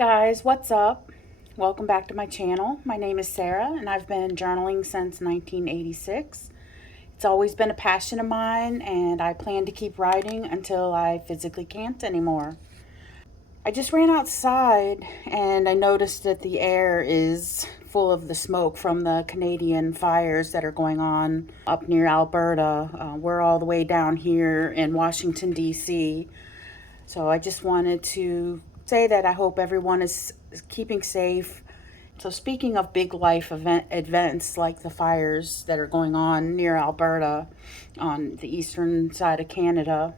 Guys, what's up? Welcome back to my channel. My name is Sarah and I've been journaling since 1986. It's always been a passion of mine and I plan to keep writing until I physically can't anymore. I just ran outside and I noticed that the air is full of the smoke from the Canadian fires that are going on up near Alberta. We're all the way down here in Washington, D.C. So I just wanted to say that I hope everyone is keeping safe. So speaking of big life events like the fires that are going on near Alberta on the eastern side of Canada,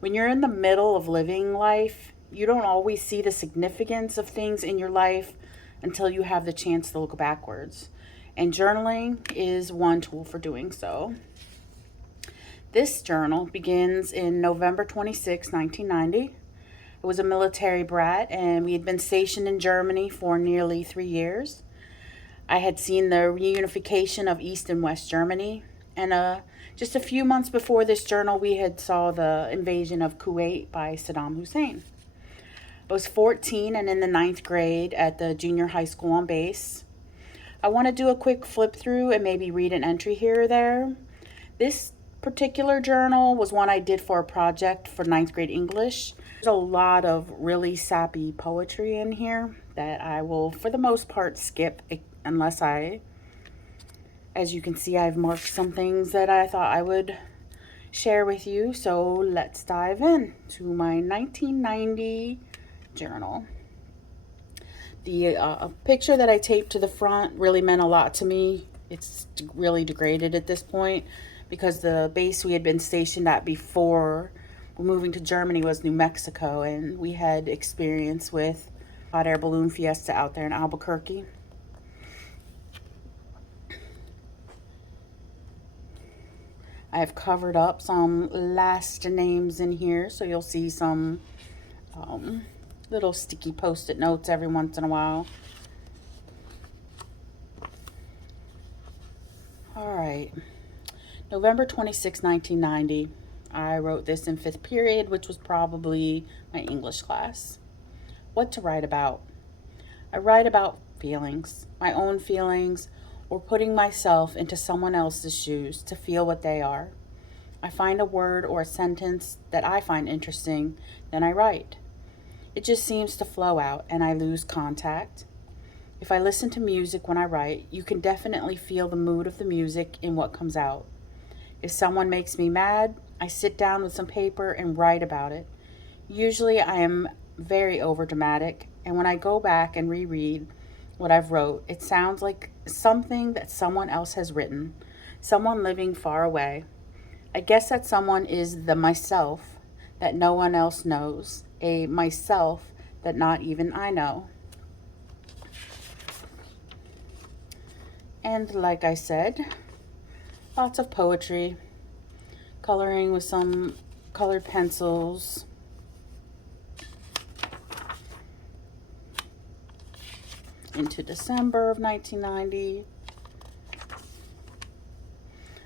when you're in the middle of living life, you don't always see the significance of things in your life until you have the chance to look backwards. And journaling is one tool for doing so. This journal begins in November 26, 1990. I was a military brat and we had been stationed in Germany for nearly 3 years. I had seen the reunification of East and West Germany, and just a few months before this journal we had saw the invasion of Kuwait by Saddam Hussein. I was 14 and in the 9th grade at the junior high school on base. I want to do a quick flip through and maybe read an entry here or there. This particular journal was one I did for a project for 9th grade English. There's a lot of really sappy poetry in here that I will, for the most part, skip unless as you can see, I've marked some things that I thought I would share with you. So let's dive in to my 1990 journal. The picture that I taped to the front really meant a lot to me. It's really degraded at this point because the base we had been stationed at before moving to Germany was New Mexico, and we had experience with hot air balloon fiesta out there in Albuquerque. I have covered up some last names in here, so you'll see some little sticky post-it notes every once in a while. All right, November 26, 1990. I wrote this in 5th period, which was probably my English class. What to write about? I write about feelings, my own feelings, or putting myself into someone else's shoes to feel what they are. I find a word or a sentence that I find interesting, then I write. It just seems to flow out and I lose contact. If I listen to music when I write, you can definitely feel the mood of the music in what comes out. If someone makes me mad, I sit down with some paper and write about it. Usually I am very overdramatic, and when I go back and reread what I've wrote, it sounds like something that someone else has written, someone living far away. I guess that someone is the myself that no one else knows, a myself that not even I know. And like I said, lots of poetry, coloring with some colored pencils. Into December of 1990.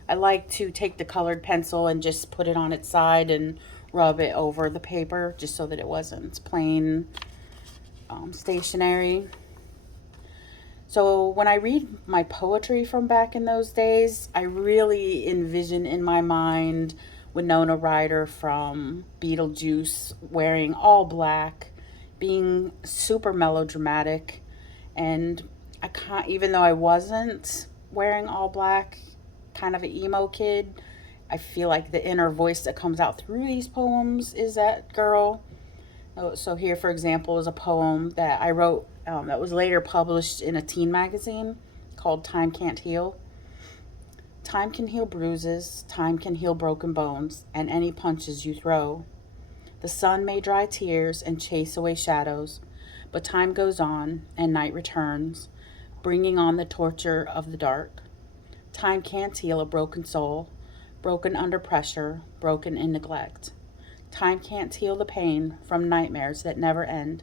I like to take the colored pencil and just put it on its side and rub it over the paper just so that it wasn't plain stationary. So when I read my poetry from back in those days, I really envision in my mind Winona Ryder from Beetlejuice wearing all black, being super melodramatic. And I can't, even though I wasn't wearing all black, kind of an emo kid, I feel like the inner voice that comes out through these poems is that girl. So here, for example, is a poem that I wrote that was later published in a teen magazine called Time Can't Heal. Time can heal bruises, time can heal broken bones, and any punches you throw. The sun may dry tears and chase away shadows, but time goes on and night returns, bringing on the torture of the dark. Time can't heal a broken soul, broken under pressure, broken in neglect. Time can't heal the pain from nightmares that never end.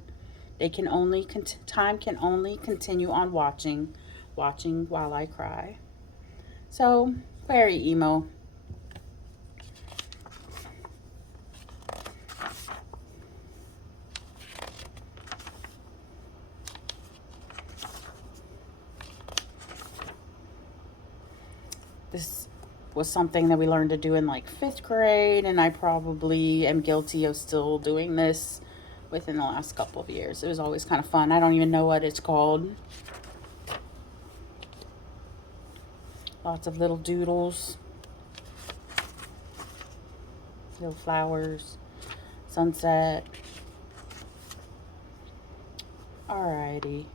Time can only continue on watching while I cry. So, very emo. This was something that we learned to do in like 5th grade, and I probably am guilty of still doing this within the last couple of years. It was always kind of fun. I don't even know what it's called. Lots of little doodles, little flowers, sunset. Alrighty.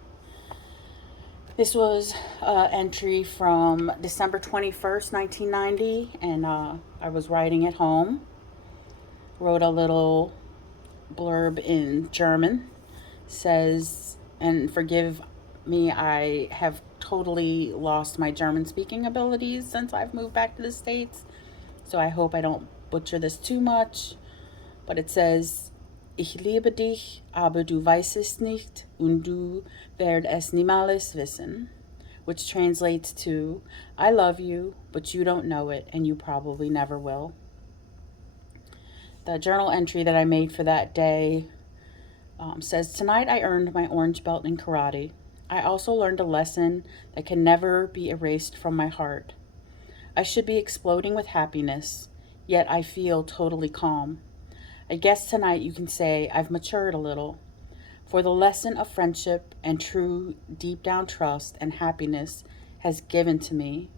This was an entry from December 21st, 1990, and I was writing at home. Wrote a little blurb in German. Says, and forgive me, I have totally lost my German speaking abilities since I've moved back to the States, so I hope I don't butcher this too much. But it says, Ich liebe dich, aber du weißt es nicht und du werd es niemals wissen, which translates to, I love you, but you don't know it, and you probably never will. The journal entry that I made for that day says, tonight I earned my orange belt in karate. I also learned a lesson that can never be erased from my heart. I should be exploding with happiness, yet I feel totally calm. I guess tonight you can say I've matured a little, for the lesson of friendship and true deep down trust and happiness has given to me,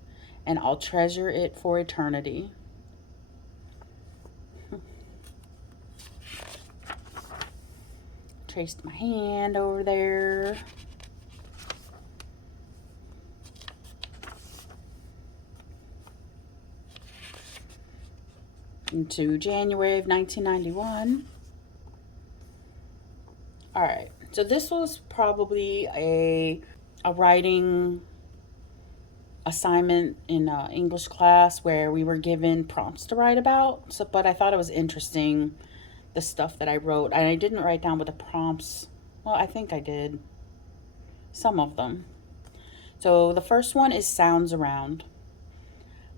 and I'll treasure it for eternity. Traced my hand over there. Into January of 1991. All right, so this was probably a writing assignment in English class where we were given prompts to write about. So, but I thought it was interesting, the stuff that I wrote. And I didn't write down what the prompts. Well, I think I did. Some of them. So the first one is sounds around.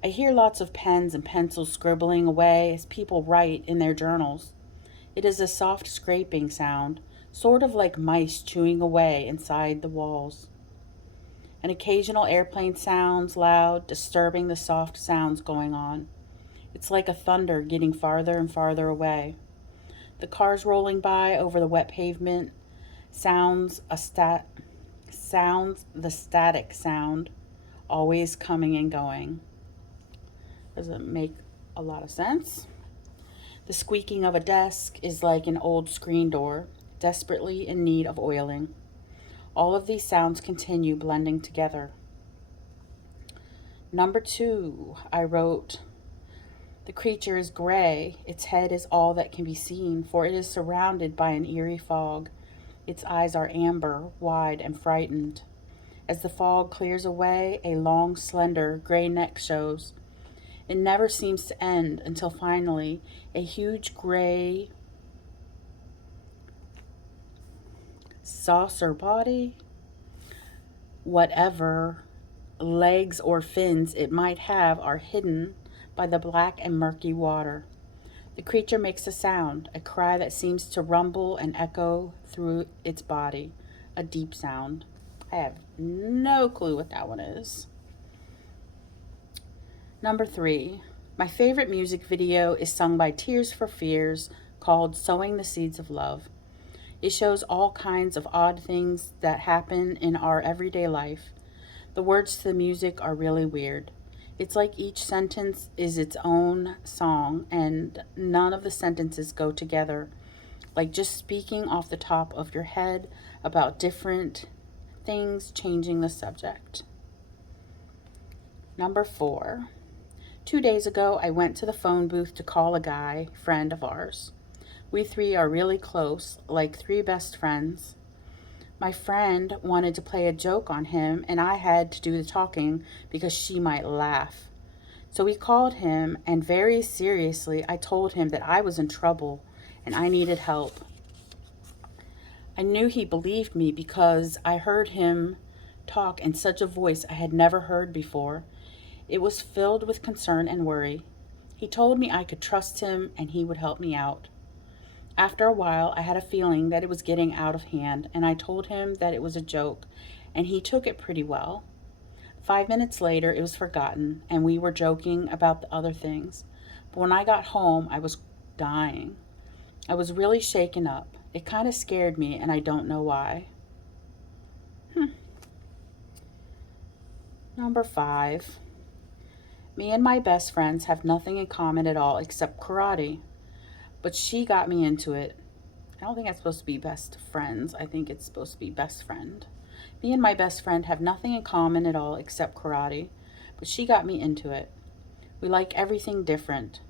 I hear lots of pens and pencils scribbling away as people write in their journals. It is a soft scraping sound, sort of like mice chewing away inside the walls. An occasional airplane sounds loud, disturbing the soft sounds going on. It's like a thunder getting farther and farther away. The cars rolling by over the wet pavement sounds the static sound, always coming and going. Doesn't make a lot of sense. The squeaking of a desk is like an old screen door, desperately in need of oiling. All of these sounds continue blending together. Number 2, I wrote, the creature is gray. Its head is all that can be seen, for it is surrounded by an eerie fog. Its eyes are amber, wide, and frightened. As the fog clears away, a long, slender, gray neck shows. It never seems to end until finally a huge gray saucer body, whatever legs or fins it might have, are hidden by the black and murky water. The creature makes a sound, a cry that seems to rumble and echo through its body, a deep sound. I have no clue what that one is. Number 3, my favorite music video is sung by Tears for Fears, called Sowing the Seeds of Love. It shows all kinds of odd things that happen in our everyday life. The words to the music are really weird. It's like each sentence is its own song, and none of the sentences go together, like just speaking off the top of your head about different things, changing the subject. Number 4, 2 days ago, I went to the phone booth to call a guy, friend of ours. We 3 are really close, like 3 best friends. My friend wanted to play a joke on him, and I had to do the talking because she might laugh. So we called him, and very seriously, I told him that I was in trouble and I needed help. I knew he believed me because I heard him talk in such a voice I had never heard before. It was filled with concern and worry. He told me I could trust him and he would help me out. After a while, I had a feeling that it was getting out of hand, and I told him that it was a joke, and he took it pretty well. 5 minutes later, it was forgotten, and we were joking about the other things. But when I got home, I was dying. I was really shaken up. It kind of scared me, and I don't know why. Number 5. Me and my best friends have nothing in common at all except karate. But she got me into it. I don't think it's supposed to be best friends. I think it's supposed to be best friend. Me and my best friend have nothing in common at all except karate. But she got me into it. We like everything different.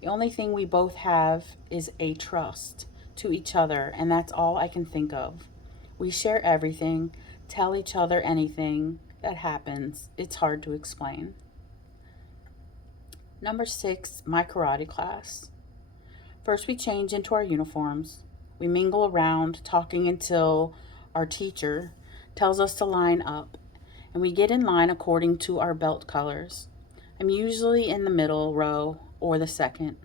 The only thing we both have is a trust to each other, and that's all I can think of. We share everything, tell each other anything that happens. It's hard to explain. Number 6, my karate class. First, we change into our uniforms. We mingle around, talking until our teacher tells us to line up, and we get in line according to our belt colors. I'm usually in the middle row or the second.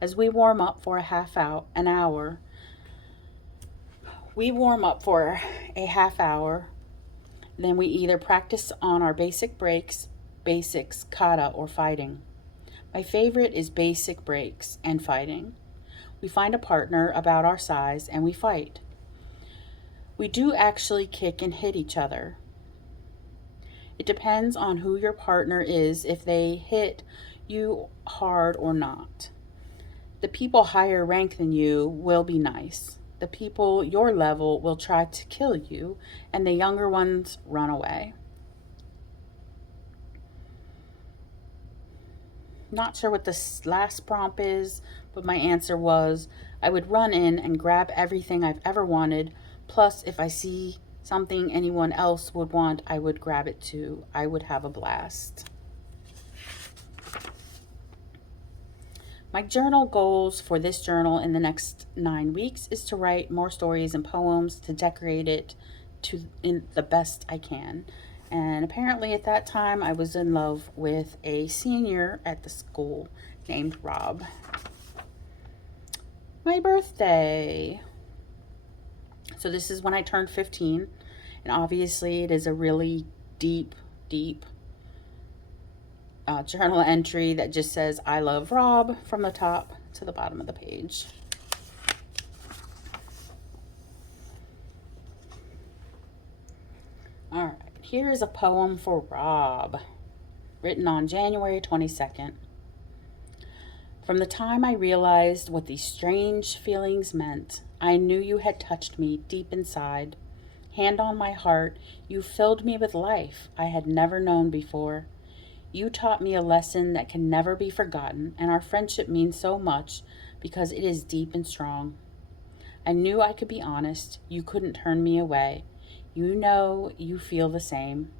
As we warm up for an hour, we warm up for a half hour. Then we either practice on our basics, kata, or fighting. My favorite is basic breaks and fighting. We find a partner about our size and we fight. We do actually kick and hit each other. It depends on who your partner is if they hit you hard or not. The people higher rank than you will be nice. The people your level will try to kill you, and the younger ones run away. Not sure what this last prompt is, but my answer was I would run in and grab everything I've ever wanted. Plus, if I see something anyone else would want, I would grab it too. I would have a blast. My journal goals for this journal in the next 9 weeks is to write more stories and poems to decorate it in the best I can. And apparently at that time I was in love with a senior at the school named Rob. My birthday. So this is when I turned 15. And obviously it is a really deep journal entry that just says I love Rob from the top to the bottom of the page. All right, here is a poem for Rob, written on January 22nd. From the time I realized what these strange feelings meant, I knew you had touched me deep inside. Hand on my heart, you filled me with life I had never known before. You taught me a lesson that can never be forgotten, and our friendship means so much because it is deep and strong. I knew I could be honest. You couldn't turn me away. You know you feel the same.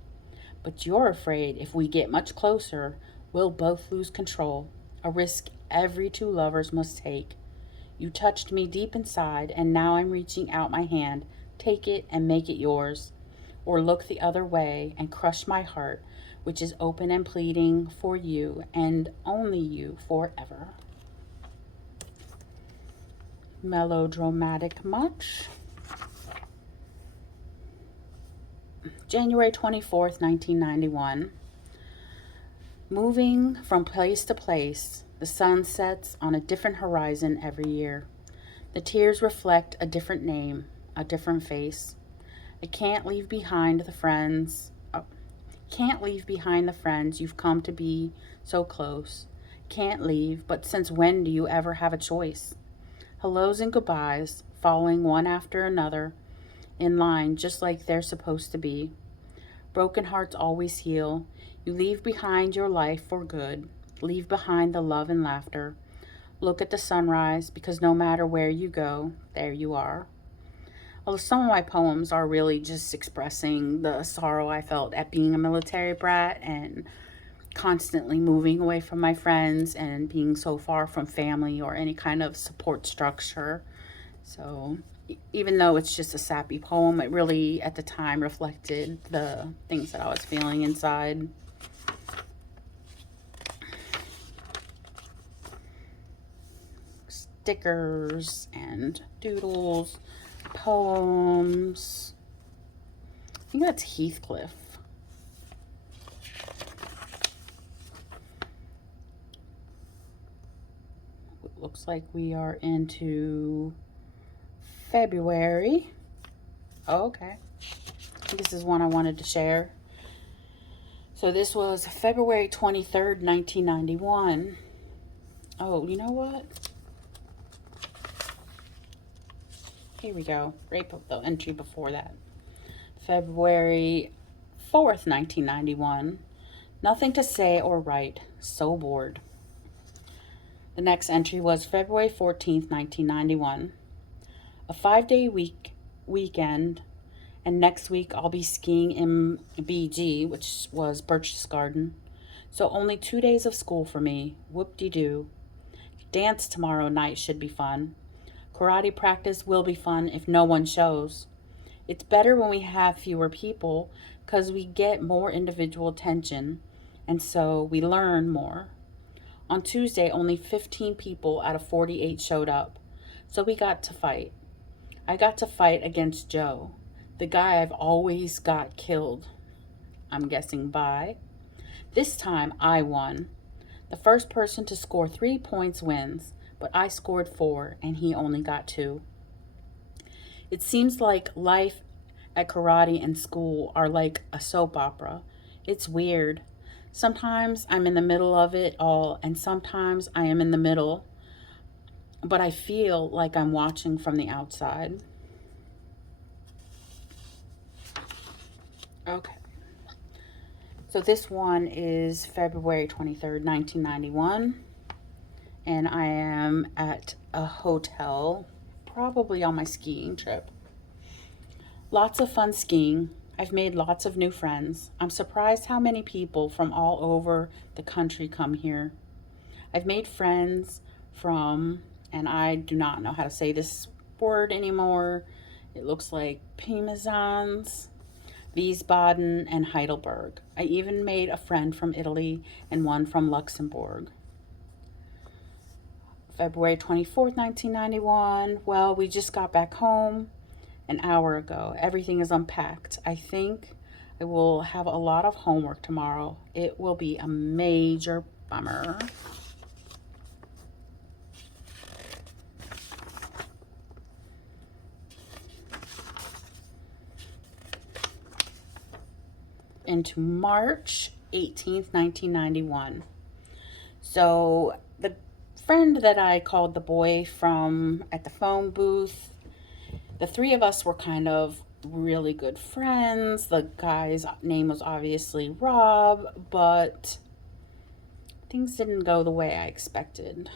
But you're afraid if we get much closer, we'll both lose control, a risk every two lovers must take. You touched me deep inside, and now I'm reaching out my hand. Take it and make it yours. Or look the other way and crush my heart, which is open and pleading for you and only you forever. Melodramatic much? January 24th, 1991. Moving from place to place, the sun sets on a different horizon every year. The tears reflect a different name, a different face. I can't leave behind the friends. Can't leave behind the friends you've come to be so close. Can't leave, but since when do you ever have a choice? Hellos and goodbyes, following one after another, in line just like they're supposed to be. Broken hearts always heal. You leave behind your life for good. Leave behind the love and laughter. Look at the sunrise, because no matter where you go, there you are. Well, some of my poems are really just expressing the sorrow I felt at being a military brat and constantly moving away from my friends and being so far from family or any kind of support structure. So even though it's just a sappy poem, it really at the time reflected the things that I was feeling inside. Stickers and doodles. Poems. I think that's Heathcliff. looks like we are into February. Oh, okay. This is one I wanted to share. So this was February 23rd, 1991. Oh, you know what? Here we go. Right, the entry before that. February 4th, 1991. Nothing to say or write. So bored. The next entry was February 14th, 1991. A 5-day weekend, and next week I'll be skiing in BG, which was Birch's Garden. So only 2 days of school for me. Whoop-de-doo. Dance tomorrow night should be fun. Karate practice will be fun if no one shows. It's better when we have fewer people because we get more individual attention, and so we learn more. On Tuesday, only 15 people out of 48 showed up, so we got to fight. I got to fight against Joe, the guy I've always got killed. I'm guessing by. This time I won. The first person to score 3 points wins, but I scored 4 and he only got 2. It seems like life at karate and school are like a soap opera. It's weird. Sometimes I'm in the middle of it all, and sometimes I am in the middle, but I feel like I'm watching from the outside. Okay. So this one is February 23rd, 1991, and I am at a hotel, probably on my skiing trip. Lots of fun skiing. I've made lots of new friends. I'm surprised how many people from all over the country come here. I've made friends from, and I do not know how to say this word anymore. It looks like Pimazans, Wiesbaden, and Heidelberg. I even made a friend from Italy and one from Luxembourg. February 24th, 1991. Well, we just got back home an hour ago. Everything is unpacked. I think I will have a lot of homework tomorrow. It will be a major bummer. Into March 18th, 1991. So the friend that I called the boy from at the phone booth, the three of us were kind of really good friends. The guy's name was obviously Rob, but things didn't go the way I expected.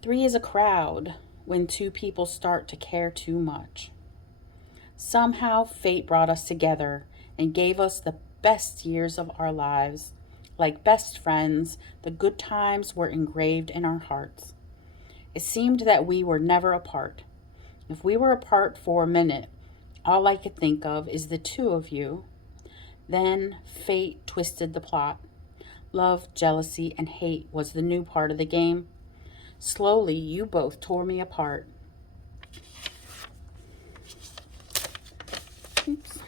3 is a crowd when 2 people start to care too much. Somehow fate brought us together and gave us the best years of our lives. Like best friends, the good times were engraved in our hearts. It seemed that we were never apart. If we were apart for a minute, all I could think of is the 2 of you. Then fate twisted the plot. Love, jealousy, and hate was the new part of the game. Slowly, you both tore me apart. Oops.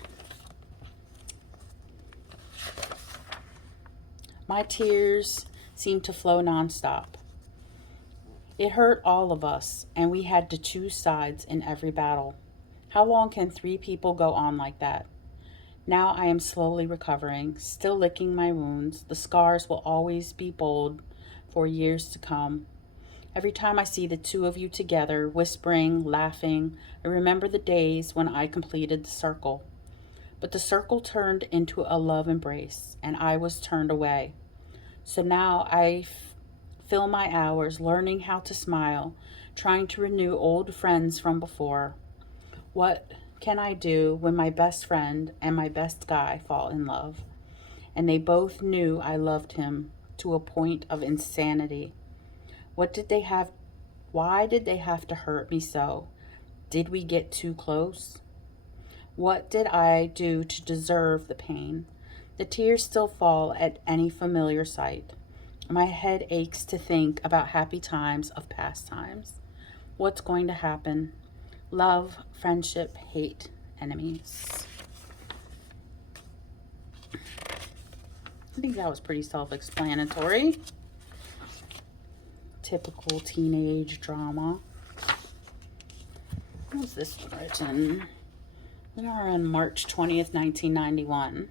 My tears seemed to flow nonstop. It hurt all of us, and we had to choose sides in every battle. How long can 3 people go on like that? Now I am slowly recovering, still licking my wounds. The scars will always be bold for years to come. Every time I see the 2 of you together, whispering, laughing, I remember the days when I completed the circle. But the circle turned into a love embrace, and I was turned away. So now I fill my hours learning how to smile, trying to renew old friends from before. What can I do when my best friend and my best guy fall in love? And they both knew I loved him to a point of insanity. What did they have? Why did they have to hurt me so? Did we get too close? What did I do to deserve the pain? The tears still fall at any familiar sight. My head aches to think about happy times of past times. What's going to happen? Love, friendship, hate, enemies. I think that was pretty self-explanatory. typical teenage drama. When was this one written? We are on March 20th, 1991.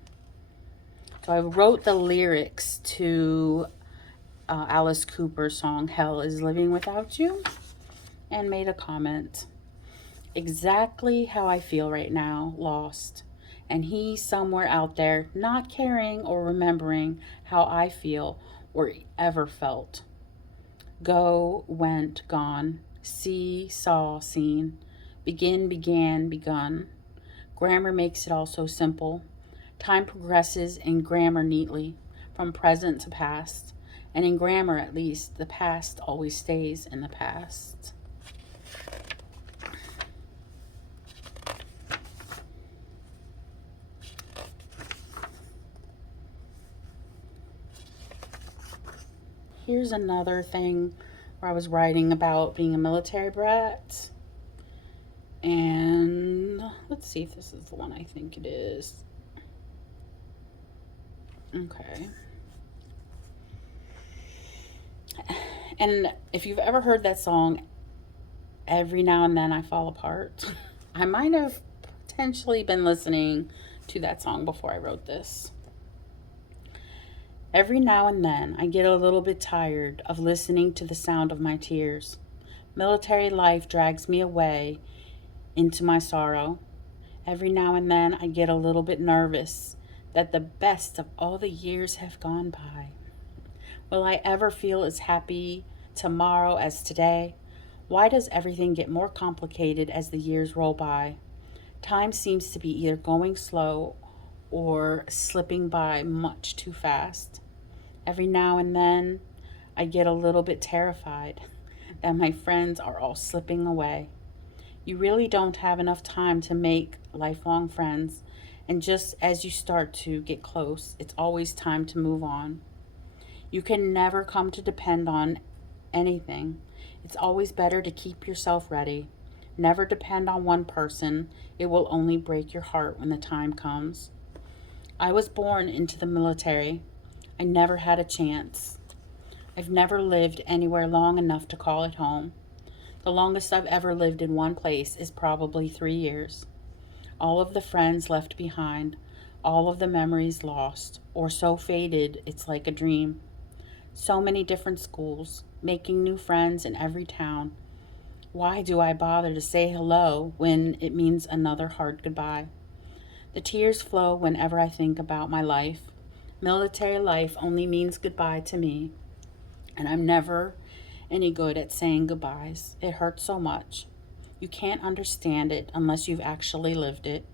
So I wrote the lyrics to Alice Cooper's song, Hell is Living Without You, and made a comment. Exactly how I feel right now, lost. And he somewhere out there, not caring or remembering how I feel or ever felt. Go, went, gone. See, saw, seen. Begin, began, begun. Grammar makes it all so simple. Time progresses in grammar neatly, from present to past. And in grammar, at least, the past always stays in the past. Here's another thing where I was writing about being a military brat. And let's see if this is the one I think it is. Okay. And if you've ever heard that song, Every Now and Then I Fall Apart, I might have potentially been listening to that song before I wrote this. Every now and then I get a little bit tired of listening to the sound of my tears. Military life drags me away into my sorrow. Every now and then I get a little bit nervous that the best of all the years have gone by. Will I ever feel as happy tomorrow as today? Why does everything get more complicated as the years roll by? Time seems to be either going slow or slipping by much too fast. Every now and then I get a little bit terrified that my friends are all slipping away. You really don't have enough time to make lifelong friends, and just as you start to get close, it's always time to move on. You can never come to depend on anything. It's always better to keep yourself ready. Never depend on one person. It will only break your heart when the time comes. I was born into the military. I never had a chance. I've never lived anywhere long enough to call it home. The longest I've ever lived in one place is probably 3 years. All of the friends left behind, all of the memories lost, or so faded it's like a dream. So many different schools, making new friends in every town. Why do I bother to say hello when it means another hard goodbye? The tears flow whenever I think about my life. Military life only means goodbye to me, and I'm never any good at saying goodbyes. It hurts so much. You can't understand it unless you've actually lived it.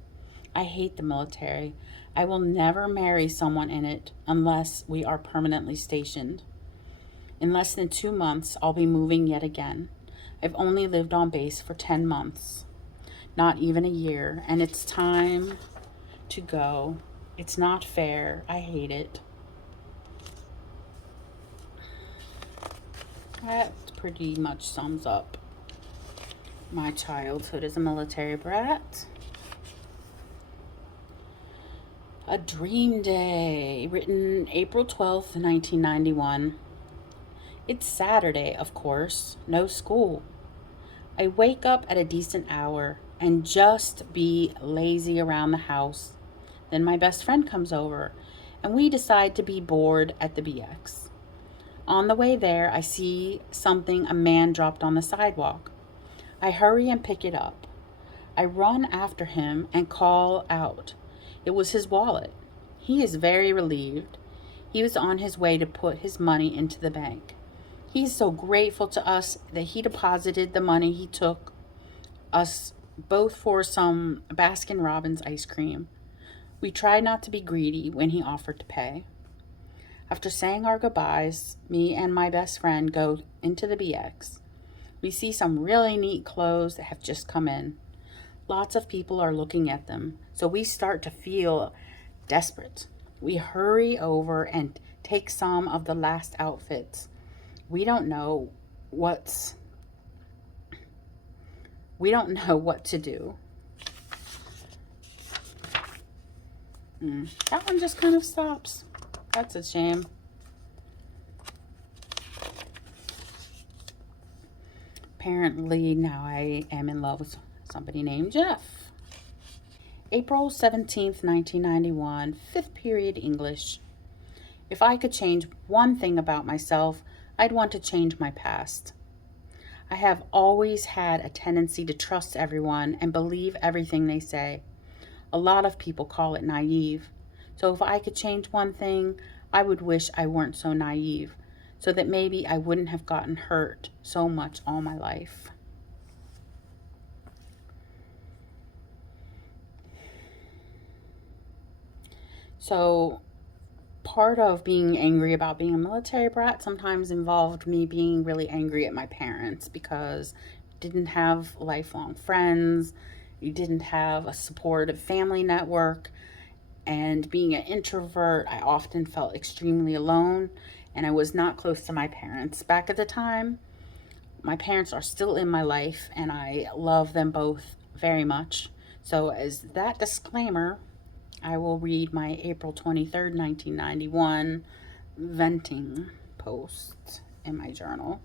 I hate the military. I will never marry someone in it unless we are permanently stationed. In less than 2 months, I'll be moving yet again. I've only lived on base for 10 months, not even a year, and it's time to go. It's not fair. I hate it. That pretty much sums up my childhood as a military brat. A Dream Day, written April 12th, 1991. It's Saturday, of course, no school. I wake up at a decent hour and just be lazy around the house. Then my best friend comes over and we decide to be bored at the BX. On the way there, I see something a man dropped on the sidewalk. I hurry and pick it up. I run after him and call out. It was his wallet. He is very relieved. He was on his way to put his money into the bank. He is so grateful to us that he deposited the money he took us both for some Baskin Robbins ice cream. We tried not to be greedy when he offered to pay. After saying our goodbyes, me and my best friend go into the BX. We see some really neat clothes that have just come in. Lots of people are looking at them, so we start to feel desperate. We hurry over and take some of the last outfits. We don't know what to do. That one just kind of stops. That's a shame. Apparently now I am in love with somebody named Jeff. April 17th, 1991, 5th period English. If I could change one thing about myself, I'd want to change my past. I have always had a tendency to trust everyone and believe everything they say. A lot of people call it naive. So if I could change one thing, I would wish I weren't so naive, so that maybe I wouldn't have gotten hurt so much all my life. So part of being angry about being a military brat sometimes involved me being really angry at my parents because I didn't have lifelong friends, you didn't have a supportive family network, and being an introvert, I often felt extremely alone, and I was not close to my parents. Back at the time, my parents are still in my life, and I love them both very much. So, as that disclaimer, I will read my April 23rd, 1991 venting post in my journal.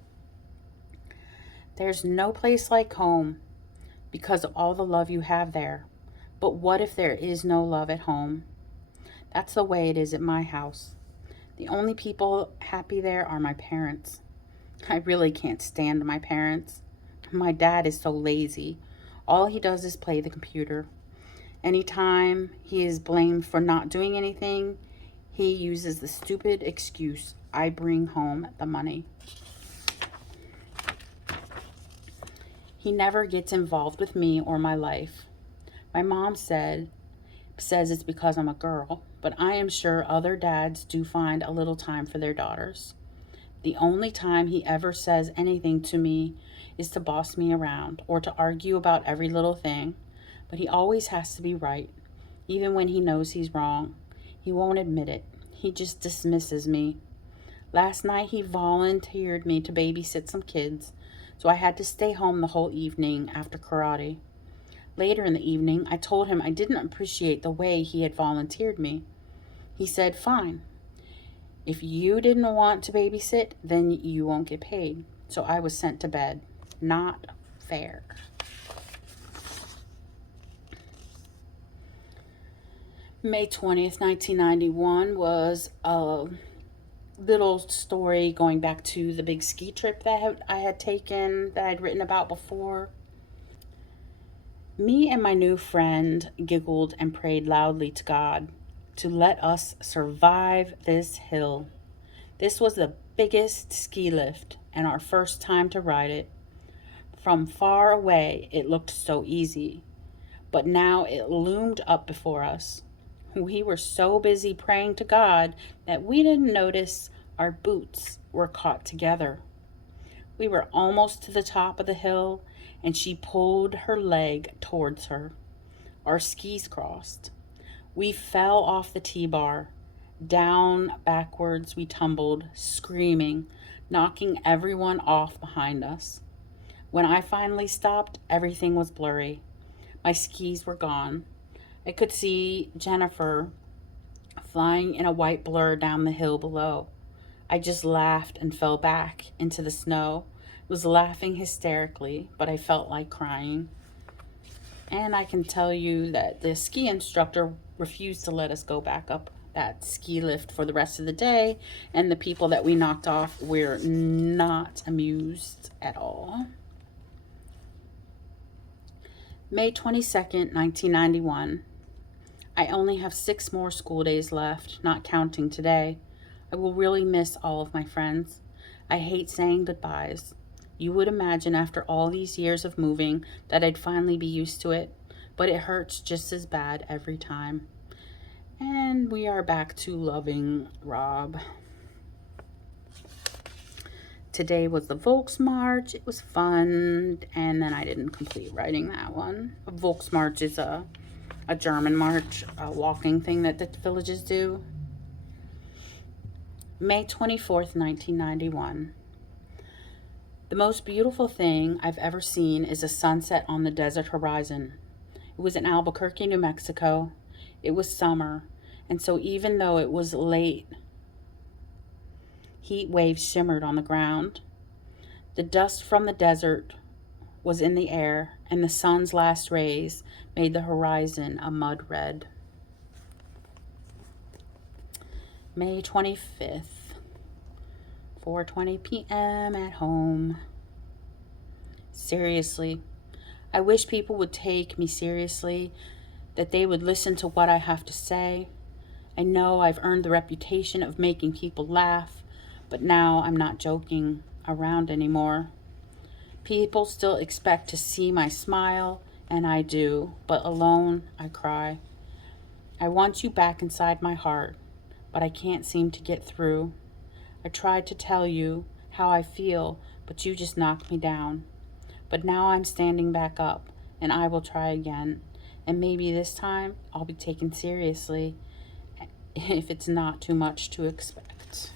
There's no place like home because of all the love you have there. But what if there is no love at home? That's the way it is at my house. The only people happy there are my parents. I really can't stand my parents. My dad is so lazy. All he does is play the computer. Anytime he is blamed for not doing anything, he uses the stupid excuse, I bring home the money. He never gets involved with me or my life. My mom says it's because I'm a girl, but I am sure other dads do find a little time for their daughters. The only time he ever says anything to me is to boss me around or to argue about every little thing, but he always has to be right, even when he knows he's wrong. He won't admit it. He just dismisses me. Last night he volunteered me to babysit some kids, so I had to stay home the whole evening after karate. Later in the evening, I told him I didn't appreciate the way he had volunteered me. He said, fine. If you didn't want to babysit, then you won't get paid. So I was sent to bed. Not fair. May 20th, 1991 was a little story going back to the big ski trip that I had taken, that I'd written about before. Me and my new friend giggled and prayed loudly to God to let us survive this hill. This was the biggest ski lift and our first time to ride it. From far away, it looked so easy, but now it loomed up before us. We were so busy praying to God that we didn't notice our boots were caught together. We were almost to the top of the hill, and she pulled her leg towards her. Our skis crossed. We fell off the T-bar. Down backwards we tumbled, screaming, knocking everyone off behind us. When I finally stopped, everything was blurry. My skis were gone. I could see Jennifer flying in a white blur down the hill below. I just laughed and fell back into the snow. I was laughing hysterically, but I felt like crying. And I can tell you that the ski instructor refused to let us go back up that ski lift for the rest of the day, and the people that we knocked off were not amused at all. May 22nd, 1991. I only have 6 more school days left, not counting today. I will really miss all of my friends. I hate saying goodbyes. You would imagine after all these years of moving that I'd finally be used to it, but it hurts just as bad every time. And we are back to loving Rob. Today was the Volksmarch. It was fun, and then I didn't complete writing that one. A Volksmarch is a German march, a walking thing that the villages do. May 24th, 1991. The most beautiful thing I've ever seen is a sunset on the desert horizon. It was in Albuquerque, New Mexico. It was summer, and so even though it was late, heat waves shimmered on the ground. The dust from the desert was in the air, and the sun's last rays made the horizon a mud red. May 25th, 4:20 p.m. at home. Seriously, I wish people would take me seriously, that they would listen to what I have to say. I know I've earned the reputation of making people laugh, but now I'm not joking around anymore. People still expect to see my smile, and I do, but alone I cry. I want you back inside my heart, but I can't seem to get through. I tried to tell you how I feel, but you just knocked me down. But now I'm standing back up, and I will try again. And maybe this time I'll be taken seriously, if it's not too much to expect.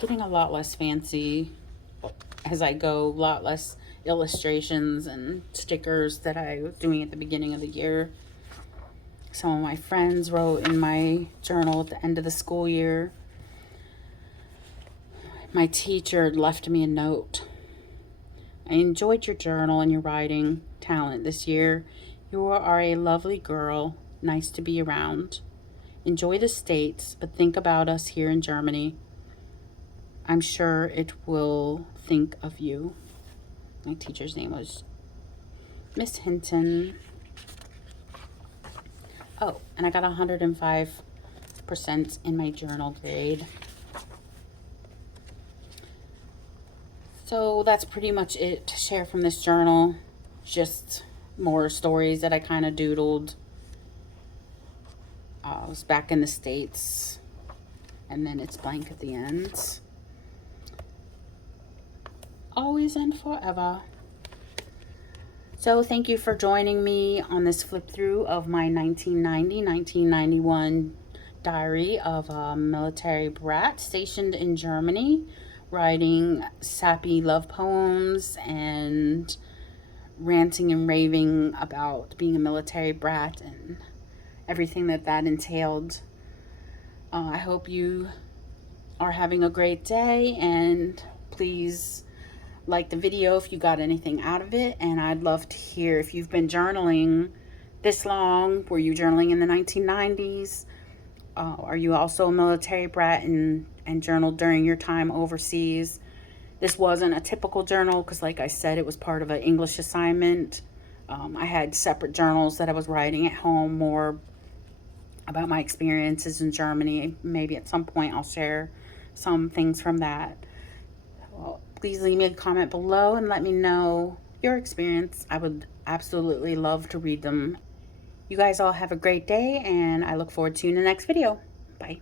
Getting a lot less fancy as I go, a lot less illustrations and stickers that I was doing at the beginning of the year. Some of my friends wrote in my journal at the end of the school year. My teacher left me a note. I enjoyed your journal and your writing talent this year. You are a lovely girl, nice to be around. Enjoy the States, but think about us here in Germany. I'm sure it will think of you. My teacher's name was Miss Hinton. Oh, and I got 105% in my journal grade. So that's pretty much it to share from this journal. Just more stories that I kind of doodled. I was back in the States, and then it's blank at the end. Always and forever. So thank you for joining me on this flip through of my 1990-1991 diary of a military brat stationed in Germany, writing sappy love poems and ranting and raving about being a military brat and everything that entailed. I hope you are having a great day, and please like the video if you got anything out of it. And I'd love to hear if you've been journaling this long. Were you journaling in the 1990s? Are you also a military brat and journaled during your time overseas? This wasn't a typical journal because, like I said, it was part of an English assignment. I had separate journals that I was writing at home, more about my experiences in Germany. Maybe at some point I'll share some things from that. Well, please leave me a comment below and let me know your experience. I would absolutely love to read them. You guys all have a great day, and I look forward to you in the next video. Bye.